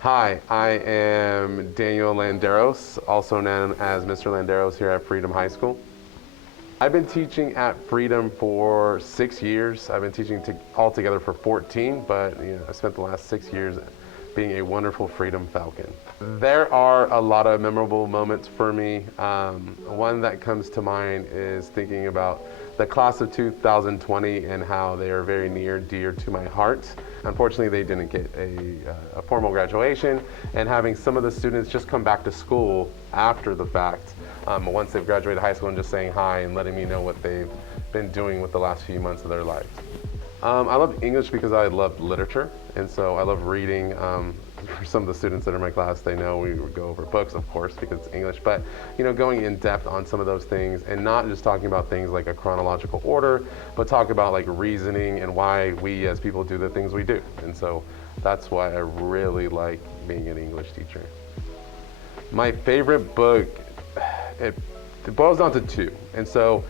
Hi, I am Daniel Landeros, also known as Mr. Landeros here at Freedom High School. I've been teaching at Freedom for 6 years. I've been teaching altogether for 14, but I spent the last 6 years being a wonderful Freedom Falcon. There are a lot of memorable moments for me. One that comes to mind is thinking about the class of 2020 and how they are very near and dear to my heart. Unfortunately, they didn't get a formal graduation, and having some of the students just come back to school after the fact, once they've graduated high school, and just saying hi and letting me know what they've been doing with the last few months of their lives. I love English because I love literature, and so I love reading. For some of the students that are in my class, they know we would go over books, of course, because it's English, but going in depth on some of those things and not just talking about things like a chronological order, but talk about like reasoning and why we as people do the things we do. And so that's why I really like being an English teacher. My favorite book, it boils down to two. And so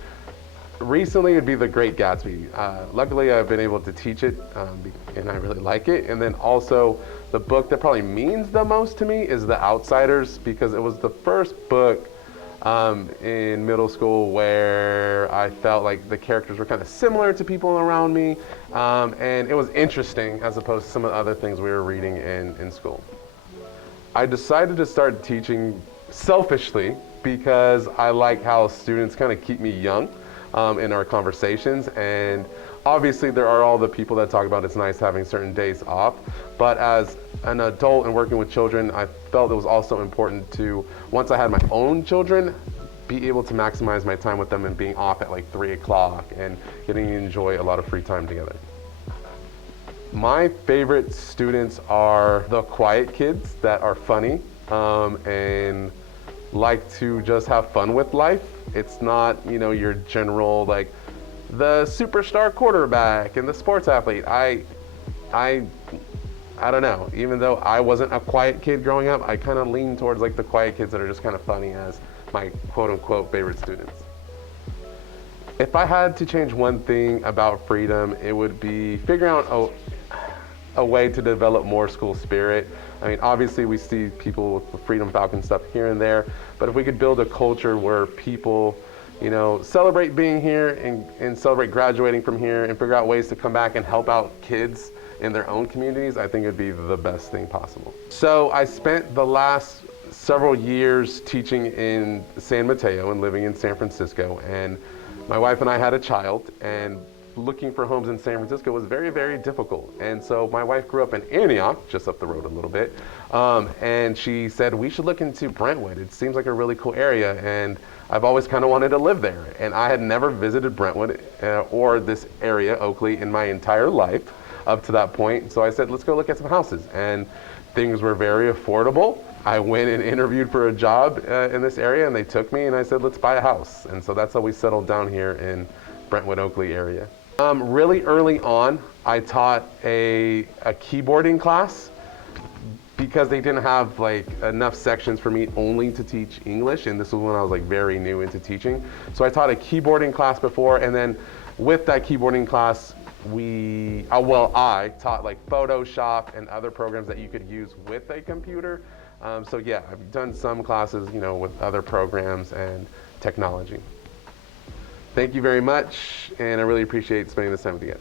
recently it'd be The Great Gatsby. Luckily I've been able to teach it and I really like it. And then also the book that probably means the most to me is The Outsiders, because it was the first book in middle school where I felt like the characters were kind of similar to people around me, and it was interesting as opposed to some of the other things we were reading in school. I decided to start teaching selfishly because I like how students kind of keep me young in our conversations. And obviously there are all the people that talk about it's nice having certain days off, but as an adult and working with children, I felt it was also important to, once I had my own children, be able to maximize my time with them and being off at like 3 o'clock and getting to enjoy a lot of free time together. My favorite students are the quiet kids that are funny and like to just have fun with life. It's not, your general, like the superstar quarterback and the sports athlete. I don't know, even though I wasn't a quiet kid growing up, I kind of lean towards like the quiet kids that are just kind of funny as my quote unquote favorite students. If I had to change one thing about Freedom, it would be figuring out a way to develop more school spirit. I mean, obviously we see people with the Freedom Falcon stuff here and there, but if we could build a culture where people, celebrate being here and celebrate graduating from here and figure out ways to come back and help out kids in their own communities, I think it'd be the best thing possible. So I spent the last several years teaching in San Mateo and living in San Francisco, and my wife and I had a child, and looking for homes in San Francisco was very, very difficult. And so my wife grew up in Antioch, just up the road a little bit, and she said, we should look into Brentwood. It seems like a really cool area, and I've always kind of wanted to live there. And I had never visited Brentwood or this area, Oakley, in my entire life up to that point. So I said, let's go look at some houses. And things were very affordable. I went and interviewed for a job in this area, and they took me, and I said, let's buy a house. And so that's how we settled down here in Brentwood, Oakley area. Really early on, I taught a keyboarding class because they didn't have like enough sections for me only to teach English, and this was when I was like very new into teaching. So I taught a keyboarding class before, and then with that keyboarding class, I taught like Photoshop and other programs that you could use with a computer. So yeah, I've done some classes, with other programs and technology. Thank you very much, and I really appreciate spending this time with you guys.